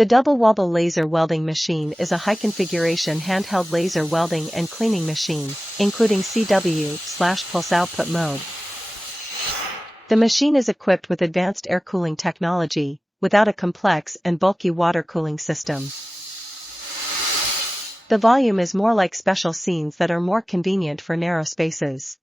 The double wobble laser welding machine is a high-configuration handheld laser welding and cleaning machine, including CW/pulse output mode. The machine is equipped with advanced air cooling technology, without a complex and bulky water cooling system. The volume is more like special scenes that are more convenient for narrow spaces.